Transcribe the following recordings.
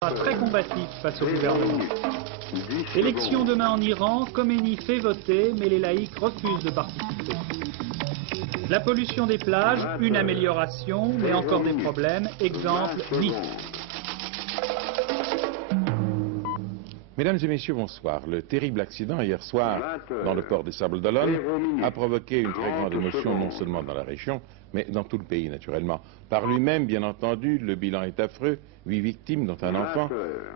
Très combatif face au gouvernement. Élection demain en Iran, Khomeini fait voter, mais les laïcs refusent de participer. La pollution des plages, une amélioration, mais encore des problèmes. Exemple, Nice. Mesdames et messieurs, bonsoir. Le terrible accident hier soir dans le port des Sables d'Olonne a provoqué une très grande émotion non seulement dans la région, mais dans tout le pays naturellement. Par lui-même, bien entendu, le bilan est affreux, 8 victimes dont un enfant,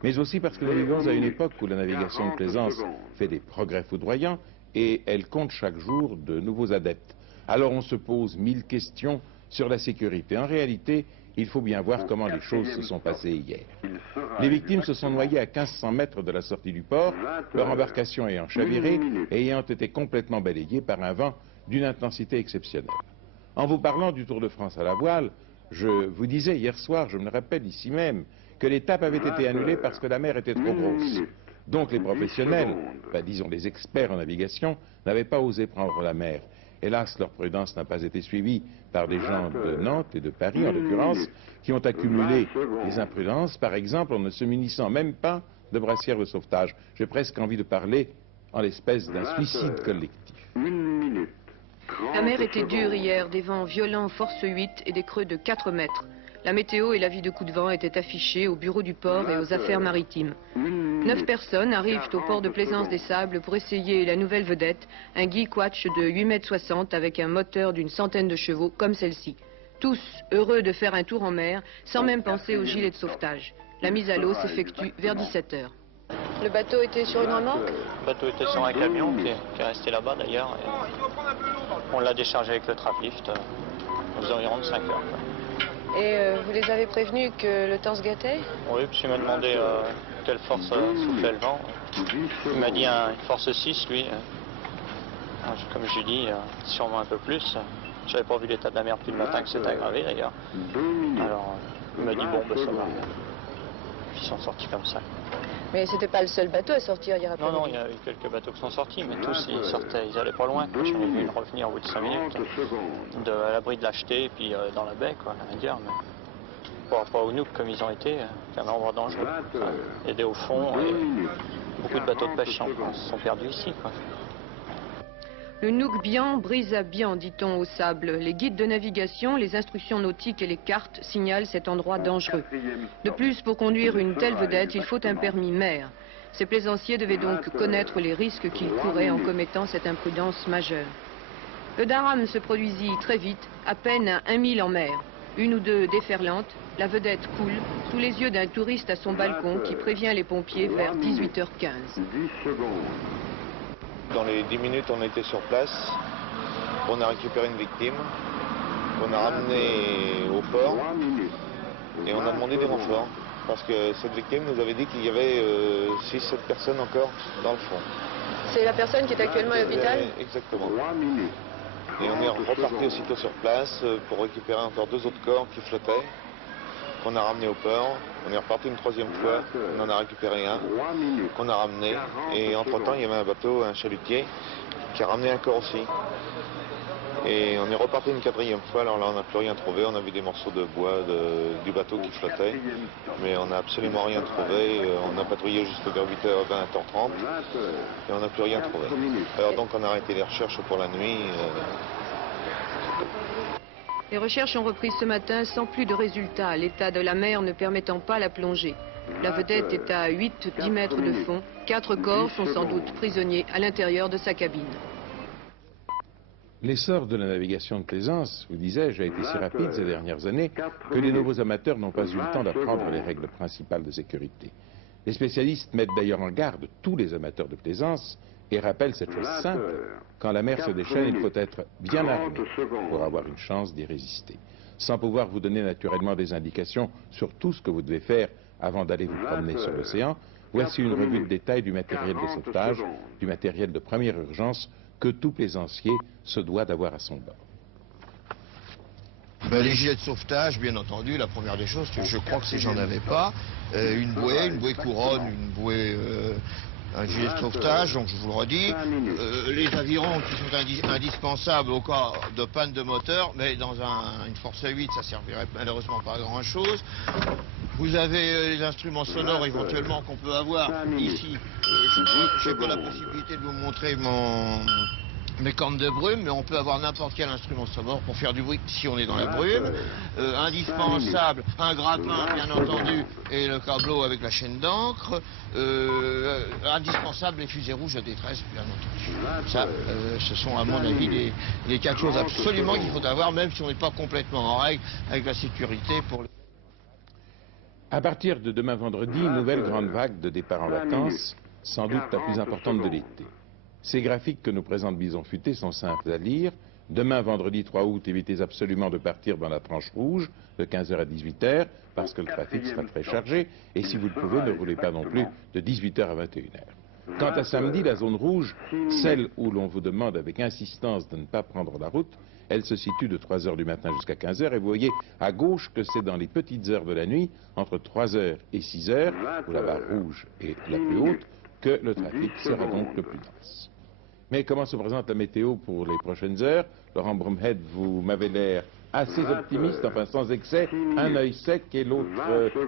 mais aussi parce que nous vivons à une époque où la navigation de plaisance fait des progrès foudroyants et elle compte chaque jour de nouveaux adeptes. Alors on se pose 1000 questions sur la sécurité. En réalité, il faut bien voir comment les choses se sont passées hier. Les victimes se sont noyées à 1500 mètres de la sortie du port, leur embarcation ayant chaviré et ayant été complètement balayée par un vent d'une intensité exceptionnelle. En vous parlant du Tour de France à la voile, je vous disais hier soir, je me le rappelle ici même, que l'étape avait été annulée parce que la mer était trop grosse. Donc les professionnels, disons les experts en navigation, n'avaient pas osé prendre la mer. Hélas, leur prudence n'a pas été suivie par des gens de Nantes et de Paris, en l'occurrence, qui ont accumulé des imprudences, par exemple en ne se munissant même pas de brassières de sauvetage. J'ai presque envie de parler en l'espèce d'un suicide collectif. La mer était dure hier, des vents violents force 8 et des creux de 4 mètres. La météo et l'avis de coup de vent étaient affichés au bureau du port et aux affaires maritimes. 9 personnes arrivent au port de Plaisance des Sables pour essayer la nouvelle vedette, un Guy Quatch de 8,60 m avec un moteur d'une centaine de chevaux comme celle-ci. Tous heureux de faire un tour en mer sans même penser au gilet de sauvetage. La mise à l'eau s'effectue vers 17 h. Le bateau était sur une remorque? Le bateau était sur un camion qui est resté là-bas d'ailleurs. On l'a déchargé avec le traplift aux environs de 5 h. Et vous les avez prévenus que le temps se gâtait? Oui, puis il m'a demandé quelle force soufflait le vent. Il m'a dit une force 6, lui. Comme je lui dis, sûrement un peu plus. J'avais pas vu l'état de la mer depuis le matin, que c'était aggravé d'ailleurs. Alors il m'a dit bon, ben ça va. Ils sont sortis comme ça. Mais c'était pas le seul bateau à sortir hier après-midi. Non, il y a eu quelques bateaux qui sont sortis, mais tous ils sortaient, ils allaient pas loin. J'en ai vu une revenir au bout de 5 minutes, à l'abri de l'acheter, et puis dans la baie, quoi, à la rigueur, mais pas au Nook comme ils ont été, c'est un endroit dangereux. Aider au fond, et beaucoup de bateaux de pêche se sont perdus ici, quoi. Le Nook Bian brise à Bian, dit-on au sable. Les guides de navigation, les instructions nautiques et les cartes signalent cet endroit dangereux. De plus, pour conduire une telle vedette, il faut un permis mer. Ces plaisanciers devaient donc connaître les risques qu'ils couraient en commettant cette imprudence majeure. Le drame se produisit très vite, à peine à 1 mille en mer. Une ou deux déferlantes, la vedette coule sous les yeux d'un touriste à son balcon qui prévient les pompiers vers 18 h 15. Dans les 10 minutes, on était sur place, on a récupéré une victime, on a ramené au port et on a demandé des renforts parce que cette victime nous avait dit qu'il y avait 6-7 personnes encore dans le fond. C'est la personne qui est actuellement à l'hôpital? Exactement. Et on est reparti aussitôt sur place pour récupérer encore 2 autres corps qui flottaient, qu'on a ramené au port. On est reparti une 3e fois, on en a récupéré un, qu'on a ramené, et entre-temps il y avait un bateau, un chalutier, qui a ramené un corps aussi. Et on est reparti une 4e fois, alors là on n'a plus rien trouvé, on a vu des morceaux de bois du bateau qui flottait, mais on n'a absolument rien trouvé, on a patrouillé jusqu'à vers 8h20, 8h30, et on n'a plus rien trouvé. Alors donc on a arrêté les recherches pour la nuit. Les recherches ont repris ce matin sans plus de résultats, l'état de la mer ne permettant pas la plongée. La vedette est à 8-10 mètres de fond. 4 corps sont sans doute prisonniers à l'intérieur de sa cabine. L'essor de la navigation de plaisance, vous disais-je, a été si rapide ces dernières années que les nouveaux amateurs n'ont pas eu le temps d'apprendre les règles principales de sécurité. Les spécialistes mettent d'ailleurs en garde tous les amateurs de plaisance et rappellent cette chose simple: quand la mer se déchaîne, il faut être bien armé pour avoir une chance d'y résister. Sans pouvoir vous donner naturellement des indications sur tout ce que vous devez faire avant d'aller vous promener sur l'océan, voici une revue de détail du matériel de sauvetage, du matériel de première urgence que tout plaisancier se doit d'avoir à son bord. Les gilets de sauvetage, bien entendu, la première des choses, je crois que j'en avais pas, une bouée couronne, une bouée... un gilet de sauvetage, donc je vous le redis, les avirons qui sont indispensables au cas de panne de moteur, mais dans une force 8, ça servirait malheureusement pas à grand chose. Vous avez les instruments sonores éventuellement qu'on peut avoir ici. Je n'ai pas la possibilité de vous montrer mes cornes de brume, mais on peut avoir n'importe quel instrument sonore pour faire du bruit si on est dans la brume. Indispensable, un grappin bien entendu et le câbleau avec la chaîne d'encre. Indispensable, les fusées rouges de détresse bien entendu. Ça, ce sont à mon avis les quatre choses absolument qu'il faut avoir, même si on n'est pas complètement en règle avec la sécurité pour... À partir de demain vendredi, une nouvelle grande vague de départ en vacances, sans doute la plus importante de l'été. Ces graphiques que nous présente Bison Futé sont simples à lire. Demain, vendredi 3 août, évitez absolument de partir dans la tranche rouge de 15h à 18h parce que le trafic sera très chargé. Et si vous le pouvez, ne roulez pas non plus de 18h à 21h. Quant à samedi, la zone rouge, celle où l'on vous demande avec insistance de ne pas prendre la route, elle se situe de 3h du matin jusqu'à 15h et vous voyez à gauche que c'est dans les petites heures de la nuit, entre 3h et 6h, où la barre rouge est la plus haute, que le trafic sera donc le plus dense. Mais comment se présente la météo pour les prochaines heures? Laurent Brumhead, vous m'avez l'air assez optimiste, enfin sans excès, un œil sec et l'autre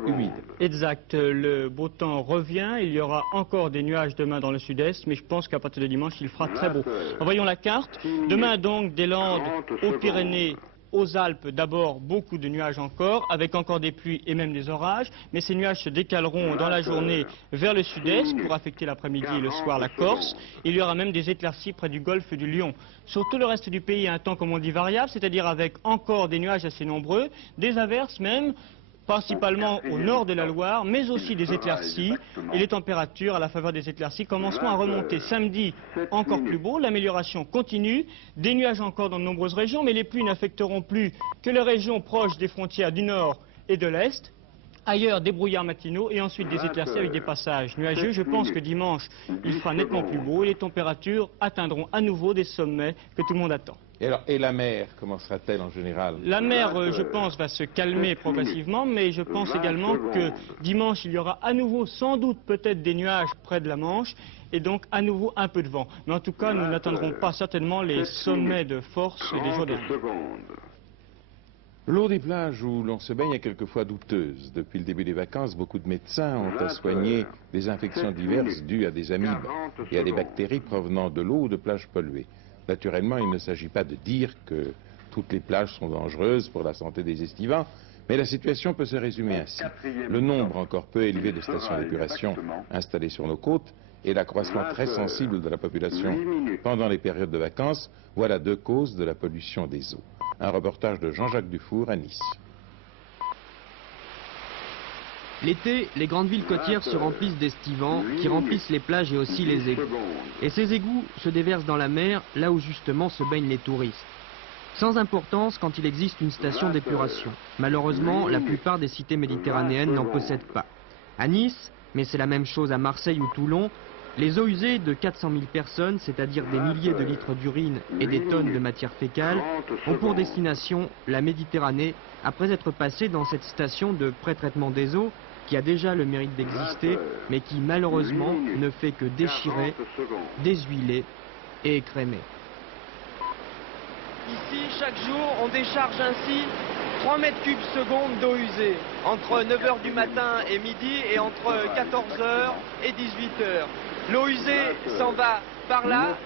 humide. Exact, le beau temps revient, il y aura encore des nuages demain dans le sud-est, mais je pense qu'à partir de dimanche, il fera très beau. Voyons la carte. Demain donc, des Landes aux Pyrénées, aux Alpes, d'abord beaucoup de nuages encore, avec encore des pluies et même des orages, mais ces nuages se décaleront dans la journée vers le sud-est pour affecter l'après-midi et le soir la Corse. Il y aura même des éclaircies près du golfe du Lion. Sur tout le reste du pays, un temps, comme on dit, variable, c'est-à-dire avec encore des nuages assez nombreux, des averses même, principalement au nord de la Loire, mais aussi des éclaircies. Et les températures, à la faveur des éclaircies, commenceront à remonter. Samedi, encore plus beau, l'amélioration continue. Des nuages encore dans de nombreuses régions, mais les pluies n'affecteront plus que les régions proches des frontières du nord et de l'est. Ailleurs, des brouillards matinaux et ensuite des éclaircies avec des passages nuageux. Je pense que dimanche, il fera nettement plus beau et les températures atteindront à nouveau des sommets que tout le monde attend. Et la mer, comment sera-t-elle en général? La mer, je pense, va se calmer progressivement, mais je pense également que dimanche, il y aura à nouveau, sans doute, peut-être des nuages près de la Manche, et donc à nouveau un peu de vent. Mais en tout cas, nous n'atteindrons pas certainement les sommets de force des jours de nuit. L'eau des plages où l'on se baigne est quelquefois douteuse. Depuis le début des vacances, beaucoup de médecins ont à soigner des infections diverses dues à des amibes et à des bactéries provenant de l'eau ou de plages polluées. Naturellement, il ne s'agit pas de dire que toutes les plages sont dangereuses pour la santé des estivants, mais la situation peut se résumer ainsi. Le nombre encore peu élevé de stations d'épuration installées sur nos côtes et l'accroissement très sensible de la population pendant les périodes de vacances, voilà deux causes de la pollution des eaux. Un reportage de Jean-Jacques Dufour à Nice. L'été, les grandes villes côtières se remplissent d'estivants qui remplissent les plages et aussi les égouts. Et ces égouts se déversent dans la mer, là où justement se baignent les touristes. Sans importance quand il existe une station d'épuration. Malheureusement, la plupart des cités méditerranéennes n'en possèdent pas. À Nice, mais c'est la même chose à Marseille ou Toulon, les eaux usées de 400 000 personnes, c'est-à-dire des milliers de litres d'urine et des tonnes de matière fécale, ont pour destination la Méditerranée, après être passées dans cette station de pré-traitement des eaux, qui a déjà le mérite d'exister, mais qui malheureusement ne fait que déchirer, déshuiler et écrémer. Ici, chaque jour, on décharge ainsi 3 mètres cubes secondes d'eau usée, entre 9h du matin et midi et entre 14h et 18h. L'eau usée s'en va par là,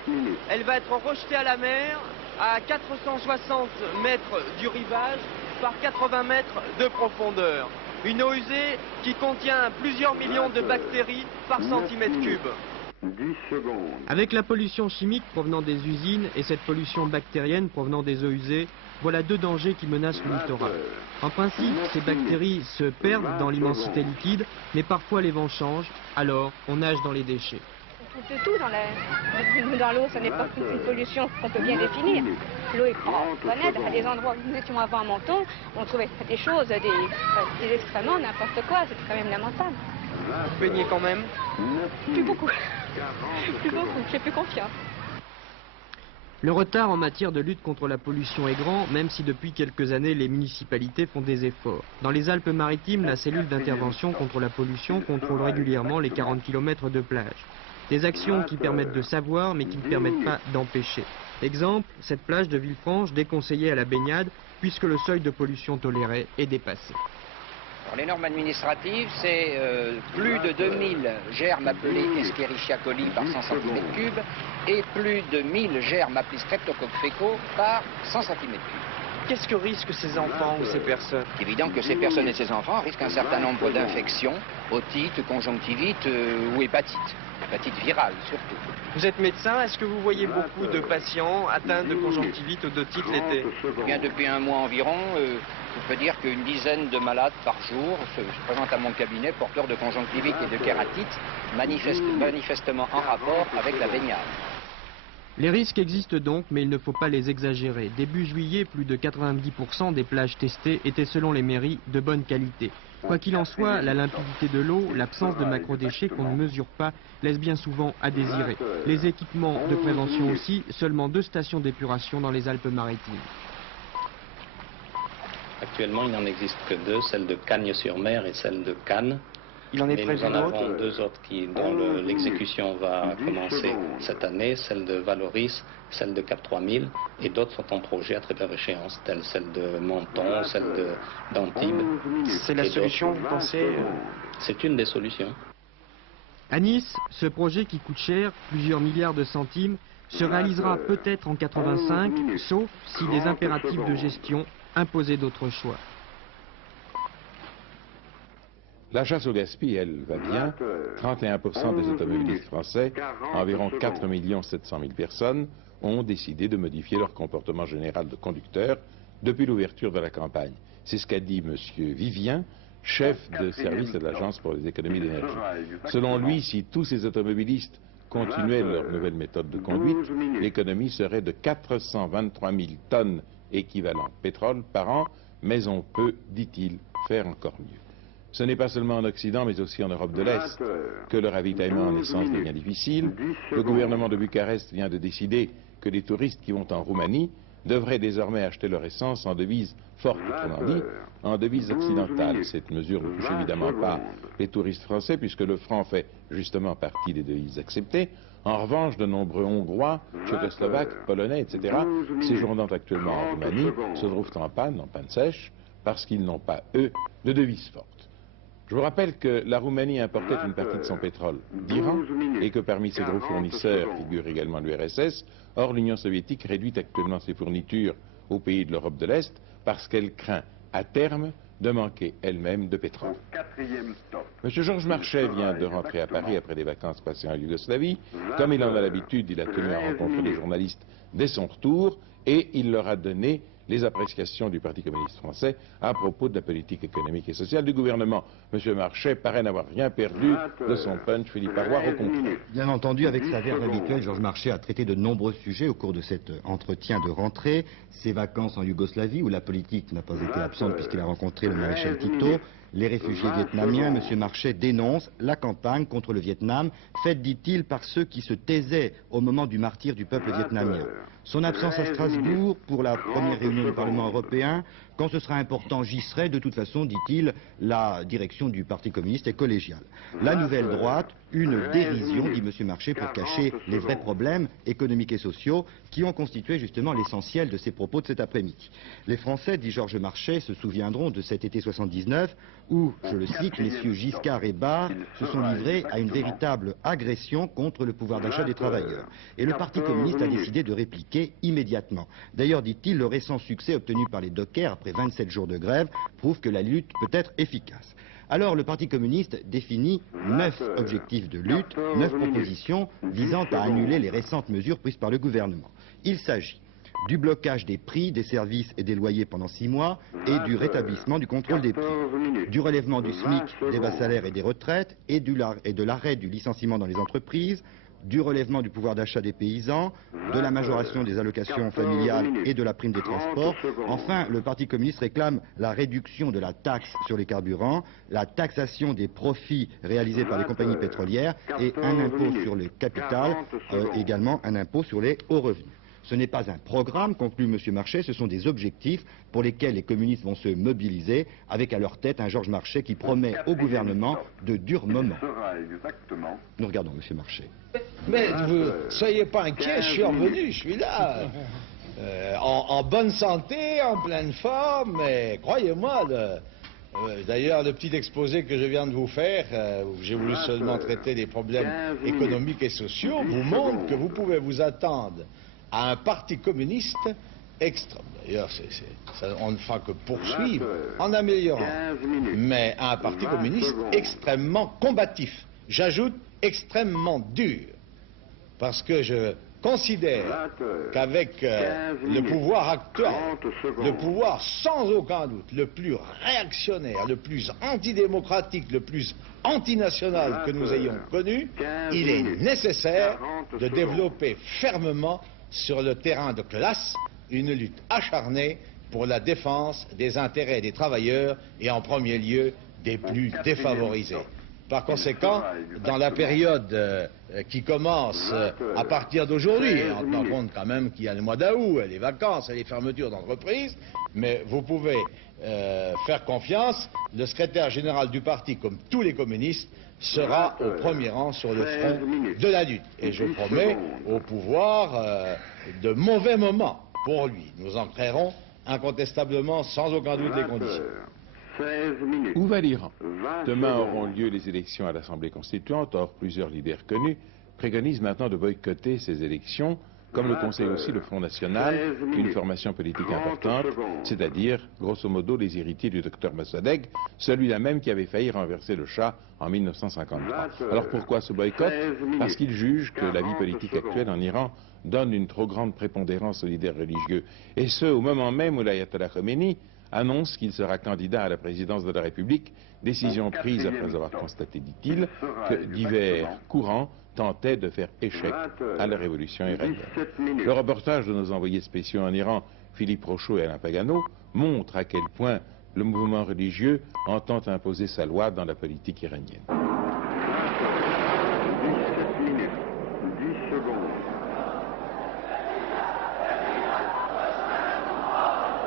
elle va être rejetée à la mer à 460 mètres du rivage par 80 mètres de profondeur. Une eau usée qui contient plusieurs millions de bactéries par centimètre cube. Avec la pollution chimique provenant des usines et cette pollution bactérienne provenant des eaux usées, voilà deux dangers qui menacent le littoral. En principe, ces bactéries se perdent dans l'immensité liquide, mais parfois les vents changent, alors on nage dans les déchets. On trouve de tout dans l'air. Dans l'eau, ce n'est pas une pollution qu'on peut bien définir. L'eau est pas nette. À des endroits où nous étions avant à Menton, on trouvait des choses, des excréments, n'importe quoi. C'était quand même lamentable. Vous peignez quand même? Plus beaucoup. Plus beaucoup. J'ai plus confiance. Le retard en matière de lutte contre la pollution est grand, même si depuis quelques années les municipalités font des efforts. Dans les Alpes-Maritimes, la cellule d'intervention contre la pollution contrôle régulièrement les 40 km de plage. Des actions qui permettent de savoir, mais qui ne permettent pas d'empêcher. Exemple, cette plage de Villefranche déconseillée à la baignade, puisque le seuil de pollution toléré est dépassé. Les normes administratives, c'est plus de 2000 germes appelés Escherichia coli par 100 cm3 et plus de 1000 germes appelés Streptocoque feco par 100 cm3. Qu'est-ce que risquent ces enfants ou ces personnes? C'est évident que ces personnes et ces enfants risquent un certain nombre d'infections, otite, conjonctivite ou hépatite virale surtout. Vous êtes médecin, est-ce que vous voyez beaucoup de patients atteints de conjonctivite ou d'otite l'été? Eh bien, depuis un mois environ, je peux dire qu'une dizaine de malades par jour se présentent à mon cabinet porteurs de conjonctivite et de kératite, manifestement en rapport avec la baignade. Les risques existent donc, mais il ne faut pas les exagérer. Début juillet, plus de 90% des plages testées étaient selon les mairies de bonne qualité. Quoi qu'il en soit, la limpidité de l'eau, l'absence de macrodéchets qu'on ne mesure pas, laisse bien souvent à désirer. Les équipements de prévention aussi, seulement 2 stations d'épuration dans les Alpes-Maritimes. Actuellement, il n'en existe que 2, celle de Cagnes-sur-Mer et celle de Cannes. Il en est prévu d'autres. Nous en avons 2 autres dont l'exécution va commencer cette année, celle de Valoris, celle de Cap 3000, et d'autres sont en projet à très brève échéance, telles celle de Menton, celle d'Antibes. C'est la solution, vous pensez? C'est une des solutions. À Nice, ce projet qui coûte cher, plusieurs milliards de centimes, se réalisera peut-être en 85, sauf si des impératifs de gestion imposaient d'autres choix. La chasse au gaspillage, elle, va bien. 31% des automobilistes français, environ 4 700 000 personnes, ont décidé de modifier leur comportement général de conducteur depuis l'ouverture de la campagne. C'est ce qu'a dit M. Vivien, chef de service de l'Agence pour les économies d'énergie. Selon lui, si tous ces automobilistes continuaient leur nouvelle méthode de conduite, l'économie serait de 423 000 tonnes équivalent pétrole par an, mais on peut, dit-il, faire encore mieux. Ce n'est pas seulement en Occident, mais aussi en Europe de l'Est que le ravitaillement en essence devient difficile. Le gouvernement de Bucarest vient de décider que les touristes qui vont en Roumanie devraient désormais acheter leur essence en devise forte, autrement dit, en devise occidentale. Cette mesure ne touche évidemment pas les touristes français, puisque le franc fait justement partie des devises acceptées. En revanche, de nombreux Hongrois, Tchécoslovaques, Polonais, etc., séjournant actuellement en Roumanie, se trouvent en panne sèche, parce qu'ils n'ont pas, eux, de devise forte. Je vous rappelle que la Roumanie importait une partie de son pétrole d'Iran et que parmi ses gros fournisseurs figure également l'URSS. Or, l'Union soviétique réduit actuellement ses fournitures aux pays de l'Europe de l'Est parce qu'elle craint à terme de manquer elle-même de pétrole. M. Georges Marchais vient de rentrer à Paris après des vacances passées en Yougoslavie. Comme il en a l'habitude, il a tenu à rencontrer les journalistes dès son retour et il leur a donné les appréciations du Parti communiste français à propos de la politique économique et sociale du gouvernement. M. Marchais paraît n'avoir rien perdu de son punch Philippe Arroir, au contraire. Bien entendu, avec sa verve habituelle, Georges Marchais a traité de nombreux sujets au cours de cet entretien de rentrée. Ses vacances en Yougoslavie, où la politique n'a pas été absente puisqu'il a rencontré le maréchal Tito. Les réfugiés vietnamiens, M. Marchais dénonce la campagne contre le Vietnam, faite, dit-il, par ceux qui se taisaient au moment du martyre du peuple vietnamien. Son absence à Strasbourg pour la première réunion du Parlement européen, quand ce sera important, j'y serai. De toute façon, dit-il, la direction du Parti communiste est collégiale. La nouvelle droite, une dérision, dit M. Marchais, pour cacher les vrais problèmes économiques et sociaux qui ont constitué justement l'essentiel de ses propos de cet après-midi. Les Français, dit Georges Marchais, se souviendront de cet été 79 où, je le cite, messieurs Giscard et Barre se sont livrés à une véritable agression contre le pouvoir d'achat des travailleurs. Et le Parti communiste a décidé de répliquer immédiatement. D'ailleurs, dit-il, le récent succès obtenu par les dockers après 27 jours de grève prouve que la lutte peut être efficace. Alors le Parti communiste définit 9 objectifs de lutte, 9 propositions visant à annuler les récentes mesures prises par le gouvernement. Il s'agit du blocage des prix, des services et des loyers pendant 6 mois et du rétablissement du contrôle des prix, du relèvement du SMIC, des bas salaires et des retraites et de l'arrêt du licenciement dans les entreprises, du relèvement du pouvoir d'achat des paysans, de la majoration des allocations familiales et de la prime des transports. Enfin, le Parti communiste réclame la réduction de la taxe sur les carburants, la taxation des profits réalisés par les compagnies pétrolières et un impôt sur le capital, également un impôt sur les hauts revenus. Ce n'est pas un programme, conclut M. Marchais, ce sont des objectifs pour lesquels les communistes vont se mobiliser, avec à leur tête un Georges Marchais qui promet au gouvernement de durs moments. Nous regardons M. Marchais. Mais vous soyez pas inquiets, je suis revenu, je suis là. En bonne santé, en pleine forme, mais croyez-moi, D'ailleurs, le petit exposé que je viens de vous faire, où j'ai voulu seulement traiter des problèmes économiques et sociaux, vous montre que vous pouvez vous attendre à un parti communiste extrême. D'ailleurs, on ne fera que poursuivre en améliorant, mais à un parti communiste extrêmement combatif. J'ajoute extrêmement dur, parce que je considère qu'avec le pouvoir actuel, le pouvoir sans aucun doute le plus réactionnaire, le plus antidémocratique, le plus antinational que nous ayons connu, il est nécessaire de développer fermement sur le terrain de classe une lutte acharnée pour la défense des intérêts des travailleurs et en premier lieu des plus défavorisés. Par conséquent, dans la période qui commence à partir d'aujourd'hui, en tenant compte quand même qu'il y a le mois d'août, les vacances et les fermetures d'entreprises, mais vous pouvez faire confiance, le secrétaire général du parti, comme tous les communistes, sera au premier rang sur le front de la lutte. Et je promets au pouvoir de mauvais moments pour lui. Nous en créerons incontestablement, sans aucun doute, les conditions. Où va l'Iran? Demain auront lieu les élections à l'Assemblée constituante. Or, plusieurs leaders connus préconisent maintenant de boycotter ces élections, comme le conseille aussi le Front National, une formation politique importante, c'est-à-dire, grosso modo, les héritiers du docteur Mossadegh, celui-là même qui avait failli renverser le Shah en 1953. Alors pourquoi ce boycott? Parce qu'ils jugent que la vie politique actuelle en Iran donne une trop grande prépondérance aux leaders religieux. Et ce, au moment même où l'ayatollah Khomeini annonce qu'il sera candidat à la présidence de la République, décision prise après avoir constaté, dit-il, que divers courants tentaient de faire échec à la révolution iranienne. Le reportage de nos envoyés spéciaux en Iran, Philippe Rochaud et Alain Pagano, montre à quel point le mouvement religieux entend imposer sa loi dans la politique iranienne. 17 minutes, 10 secondes.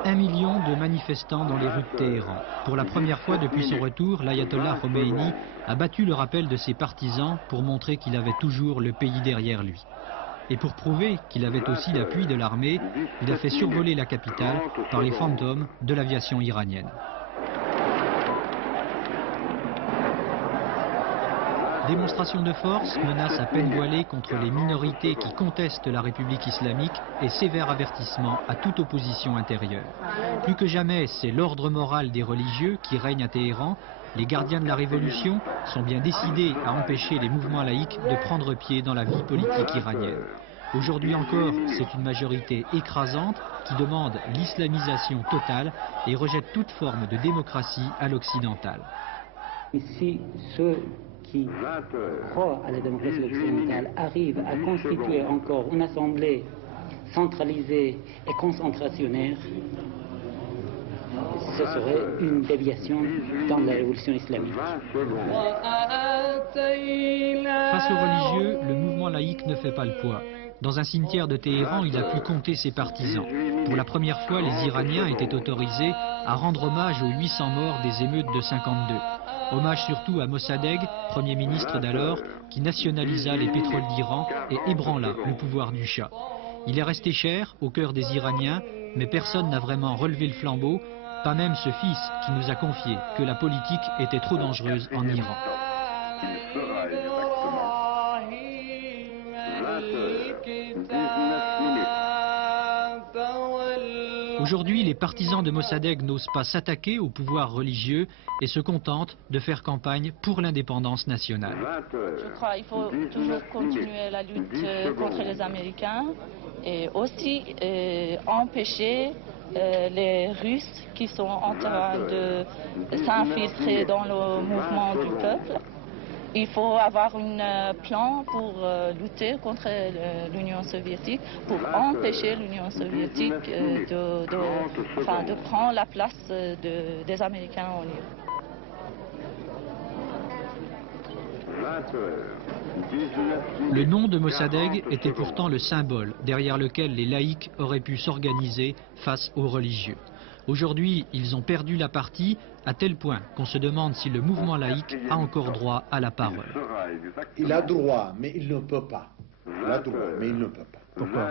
1 million de manifestants dans les rues de Téhéran. Pour la première fois depuis son retour, l'ayatollah Khomeini a battu le rappel de ses partisans pour montrer qu'il avait toujours le pays derrière lui. Et pour prouver qu'il avait aussi l'appui de l'armée, il a fait survoler la capitale par les fantômes de l'aviation iranienne. Démonstration de force, menace à peine voilée contre les minorités qui contestent la République islamique et sévère avertissement à toute opposition intérieure. Plus que jamais, c'est l'ordre moral des religieux qui règne à Téhéran. Les gardiens de la révolution sont bien décidés à empêcher les mouvements laïcs de prendre pied dans la vie politique iranienne. Aujourd'hui encore, c'est une majorité écrasante qui demande l'islamisation totale et rejette toute forme de démocratie à l'occidentale. Ici, ceux qui croient à la démocratie occidentale arrivent à constituer encore une assemblée centralisée et concentrationnaire, ce serait une déviation dans la révolution islamique. Face aux religieux, le mouvement laïque ne fait pas le poids. Dans un cimetière de Téhéran, il a pu compter ses partisans. Pour la première fois, les Iraniens étaient autorisés à rendre hommage aux 800 morts des émeutes de 52. Hommage surtout à Mossadegh, Premier ministre d'alors, qui nationalisa les pétroles d'Iran et ébranla le pouvoir du Shah. Il est resté cher au cœur des Iraniens, mais personne n'a vraiment relevé le flambeau, pas même ce fils qui nous a confié que la politique était trop dangereuse en Iran. Aujourd'hui, les partisans de Mossadegh n'osent pas s'attaquer au pouvoir religieux et se contentent de faire campagne pour l'indépendance nationale. Je crois qu'il faut toujours continuer la lutte contre les Américains et aussi empêcher les Russes qui sont en train de s'infiltrer dans le mouvement du peuple. Il faut avoir un plan pour lutter contre l'Union soviétique, pour empêcher l'Union soviétique de prendre la place des Américains en Iran. Le nom de Mossadegh était pourtant le symbole derrière lequel les laïcs auraient pu s'organiser face aux religieux. Aujourd'hui, ils ont perdu la partie à tel point qu'on se demande si le mouvement laïque a encore droit à la parole. Il a droit, mais il ne peut pas. Il a droit, mais il ne peut pas. Pourquoi?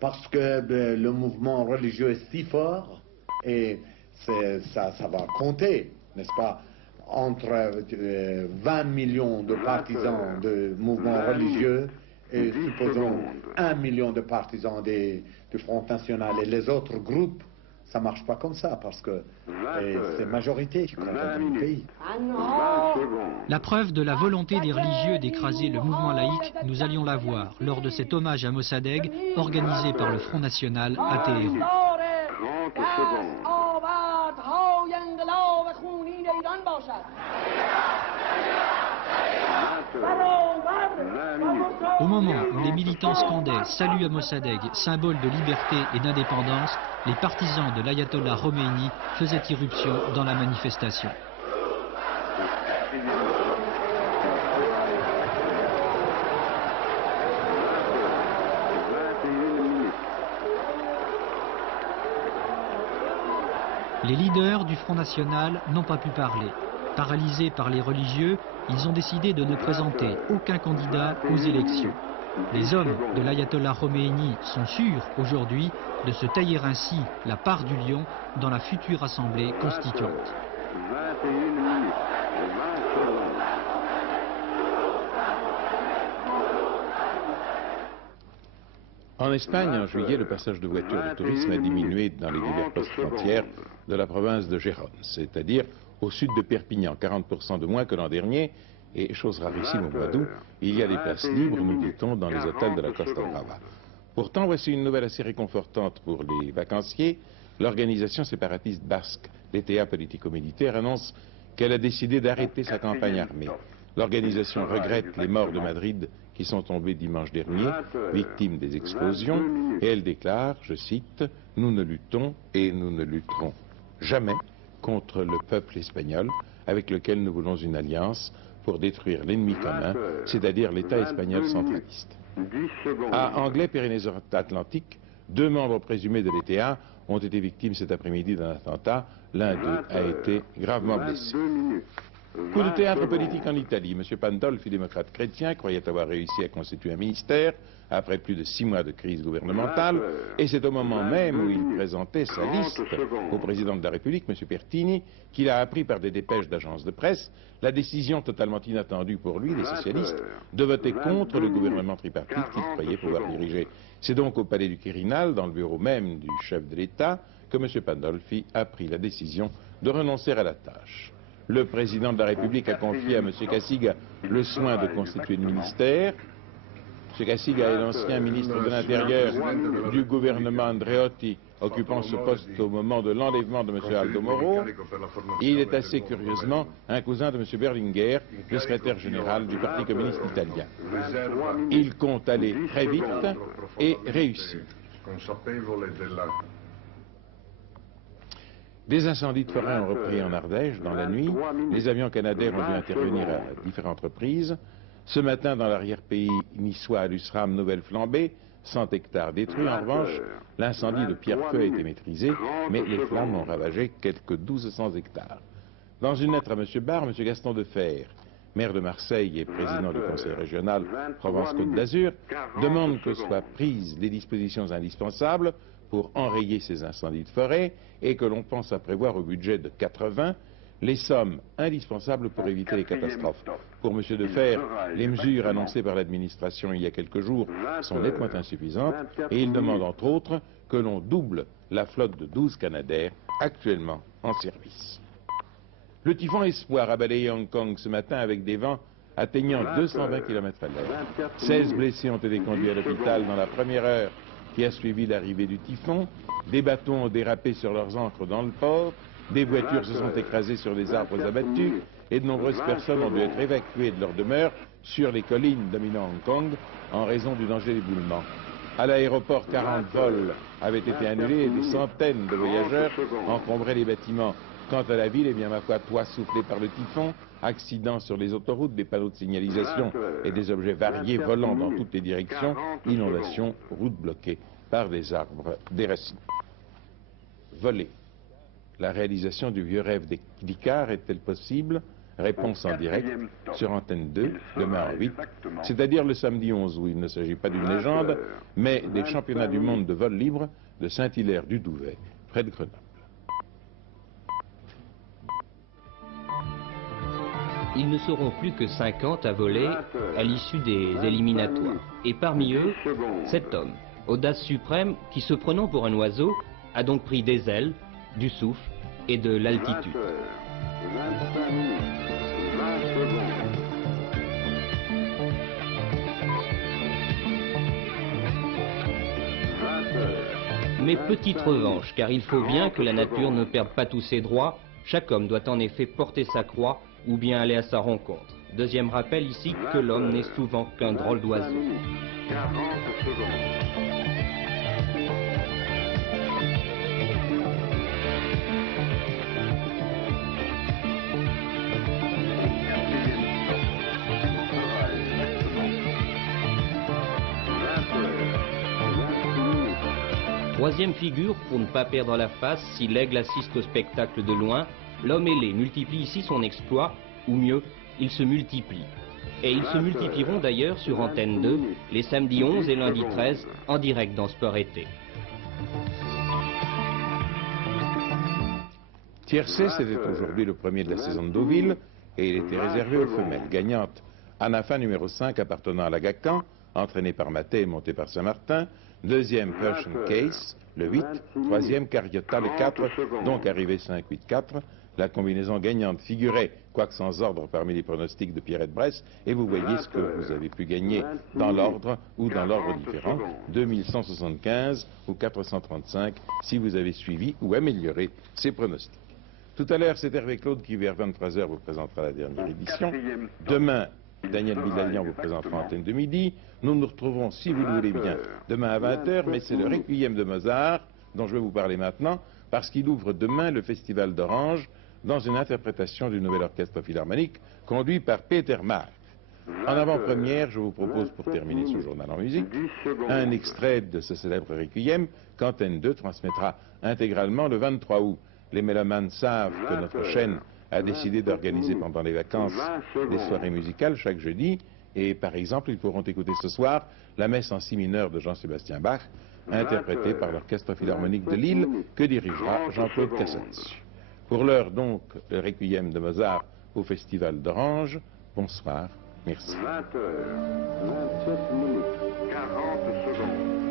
Parce que le mouvement religieux est si fort et ça va compter n'est-ce pas, entre 20 millions de partisans de mouvements religieux et supposons 1 million de partisans du Front National et les autres groupes, ça ne marche pas comme ça, parce que c'est majorité qui compte dans le pays. La preuve de la volonté des religieux d'écraser le mouvement laïque, nous allions la voir lors de cet hommage à Mossadegh organisé par le Front National à Téhéran. 30 secondes. Au moment où les militants scandaient « Salut à Mossadegh, symbole de liberté et d'indépendance », les partisans de l'ayatollah Khomeini faisaient irruption dans la manifestation. Les leaders du Front National n'ont pas pu parler. Paralysés par les religieux, ils ont décidé de ne présenter aucun candidat aux élections. Les hommes de l'ayatollah Khomeini sont sûrs aujourd'hui de se tailler ainsi la part du lion dans la future assemblée constituante. 21 minutes. 20 secondes. En Espagne, en juillet, le passage de voitures de tourisme a diminué dans les divers postes frontières de la province de Gérone, c'est-à-dire au sud de Perpignan, 40% de moins que l'an dernier, et chose rarissime au mois d'août, il y a des places libres, nous dit-on, dans les hôtels de la Costa Brava. Pourtant, voici une nouvelle assez réconfortante pour les vacanciers. L'organisation séparatiste basque, l'ETA politico-militaire, annonce qu'elle a décidé d'arrêter sa campagne armée. L'organisation regrette les morts de Madrid qui sont tombés dimanche dernier, victimes des explosions, et elle déclare, je cite, « Nous ne luttons et nous ne lutterons jamais contre le peuple espagnol, avec lequel nous voulons une alliance pour détruire l'ennemi commun, c'est-à-dire l'État espagnol centraliste. » À Anglais-Pyrénées-Atlantiques, 2 membres présumés de l'ETA ont été victimes cet après-midi d'un attentat. L'un d'eux a été gravement blessé. Coup de théâtre politique en Italie. M. Pandolfi, démocrate chrétien, croyait avoir réussi à constituer un ministère après plus de 6 mois de crise gouvernementale, et c'est au moment même où il présentait sa liste au président de la République, M. Pertini, qu'il a appris par des dépêches d'agences de presse la décision totalement inattendue pour lui, les socialistes, de voter contre le gouvernement tripartite qu'il croyait pouvoir diriger. C'est donc au palais du Quirinal, dans le bureau même du chef de l'État, que M. Pandolfi a pris la décision de renoncer à la tâche. Le président de la République a confié à M. Cassiga le soin de constituer le ministère. M. Cassiga est l'ancien ministre de l'Intérieur du gouvernement Andreotti, occupant ce poste au moment de l'enlèvement de M. Aldo Moro. Il est assez curieusement un cousin de M. Berlinguer, le secrétaire général du Parti communiste italien. Il compte aller très vite et réussir. Des incendies de forêt ont repris en Ardèche dans la nuit. Les avions canadaires ont dû intervenir à différentes reprises. Ce matin, dans l'arrière-pays niçois à Lusram, nouvelle flambée, 100 hectares détruits. En revanche, l'incendie de Pierrefeu a été maîtrisé, mais les flammes ont ravagé quelques 1200 hectares. Dans une lettre à M. Barre, M. Gaston Defer, maire de Marseille et président du conseil régional Provence-Côte d'Azur, demande que soient prises les dispositions indispensables pour enrayer ces incendies de forêt et que l'on pense à prévoir au budget de 80 les sommes indispensables pour éviter les catastrophes. Pour M. Defer, les mesures annoncées par l'administration il y a quelques jours sont nettement insuffisantes et il demande entre autres que l'on double la flotte de 12 Canadair actuellement en service. Le typhon Espoir a balayé Hong Kong ce matin avec des vents atteignant 220 km/h. 16 blessés ont été conduits à l'hôpital dans la première heure qui a suivi l'arrivée du typhon. Des bateaux ont dérapé sur leurs ancres dans le port, des voitures se sont écrasées sur des arbres abattus et de nombreuses personnes ont dû être évacuées de leur demeure sur les collines dominant Hong Kong en raison du danger d'éboulement. À l'aéroport, 40 vols avaient été annulés et des centaines de voyageurs encombraient les bâtiments. Quant à la ville, eh bien ma foi, toit soufflé par le typhon, accidents sur les autoroutes, des panneaux de signalisation et des objets variés volant dans toutes les directions, inondations, routes bloquées par des arbres déracinés. Voler. La réalisation du vieux rêve d'Icare est-elle possible? Réponse en direct sur Antenne 2, demain en 8, c'est-à-dire le samedi 11 août. Il ne s'agit pas d'une légende, mais des championnats du monde de vol libre de Saint-Hilaire-du-Douvet, près de Grenoble. ils ne seront plus que 50 à voler à l'issue des éliminatoires. Et parmi eux, cet homme, audace suprême, qui se prenant pour un oiseau, a donc pris des ailes, du souffle et de l'altitude. Mais petite revanche, car il faut bien que la nature ne perde pas tous ses droits. Chaque homme doit en effet porter sa croix ou bien aller à sa rencontre. Deuxième rappel ici que l'homme n'est souvent qu'un drôle d'oiseau. Troisième figure, pour ne pas perdre la face, si l'aigle assiste au spectacle de loin, l'homme ailé multiplie ici son exploit, ou mieux, il se multiplie. Et ils se multiplieront d'ailleurs sur Antenne 2, les samedis 11 et lundi 13, en direct dans Sport Été. Tiercé, c'était aujourd'hui le premier de la saison de Deauville, et il était réservé aux femelles gagnantes. Anafa numéro 5 appartenant à l'Agacan, entraîné par Maté et monté par Saint-Martin. Deuxième, Persian Case, le 8. Troisième, Cariota, le 4, donc arrivé 5-8-4. La combinaison gagnante figurait, quoique sans ordre, parmi les pronostics de Pierrette Bresse, et vous voyez ce que vous avez pu gagner dans l'ordre ou dans l'ordre différent, 2175 ou 435, si vous avez suivi ou amélioré ces pronostics. Tout à l'heure, c'est Hervé Claude qui, vers 23h, vous présentera la dernière édition. Demain, Daniel Villalian vous présentera Antenne de midi. Nous nous retrouverons, si vous le voulez bien, demain à 20h, mais c'est le Requiem de Mozart dont je vais vous parler maintenant, parce qu'il ouvre demain le Festival d'Orange dans une interprétation du nouvel orchestre philharmonique conduit par Peter Mark. En avant-première, je vous propose, pour terminer ce journal en musique, un extrait de ce célèbre Requiem qu'Antenne 2 transmettra intégralement le 23 août. Les mélomanes savent que notre chaîne a décidé d'organiser pendant les vacances des soirées musicales chaque jeudi, et par exemple, ils pourront écouter ce soir la messe en si mineur de Jean-Sébastien Bach, interprétée par l'Orchestre Philharmonique de Lille, que dirigera Jean-Claude Cassens. Pour l'heure donc, le Requiem de Mozart au Festival d'Orange. Bonsoir, merci. 20h, 27 minutes, 40 secondes.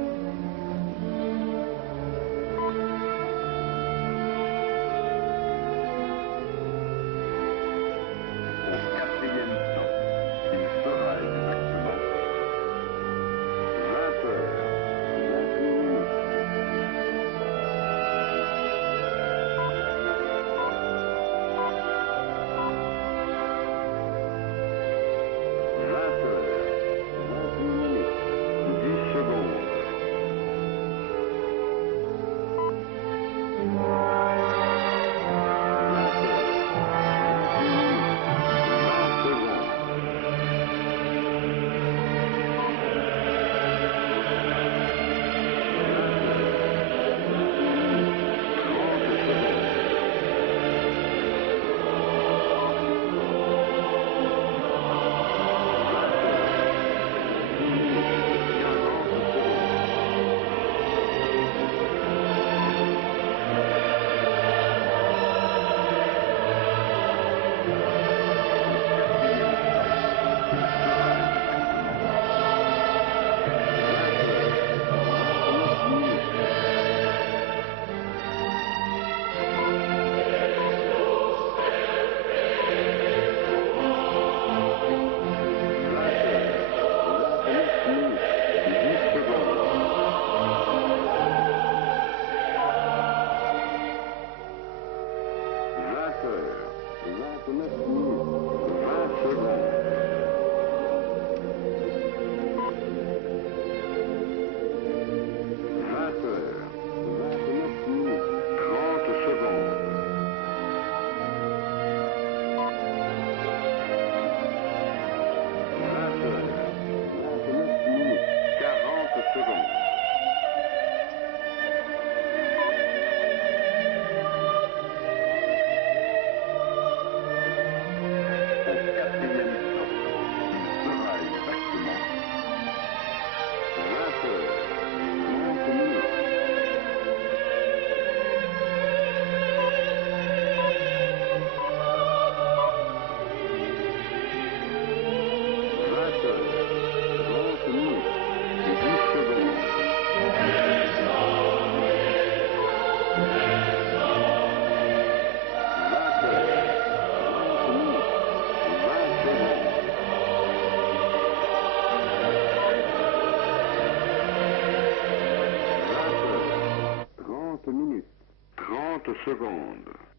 30 secondes.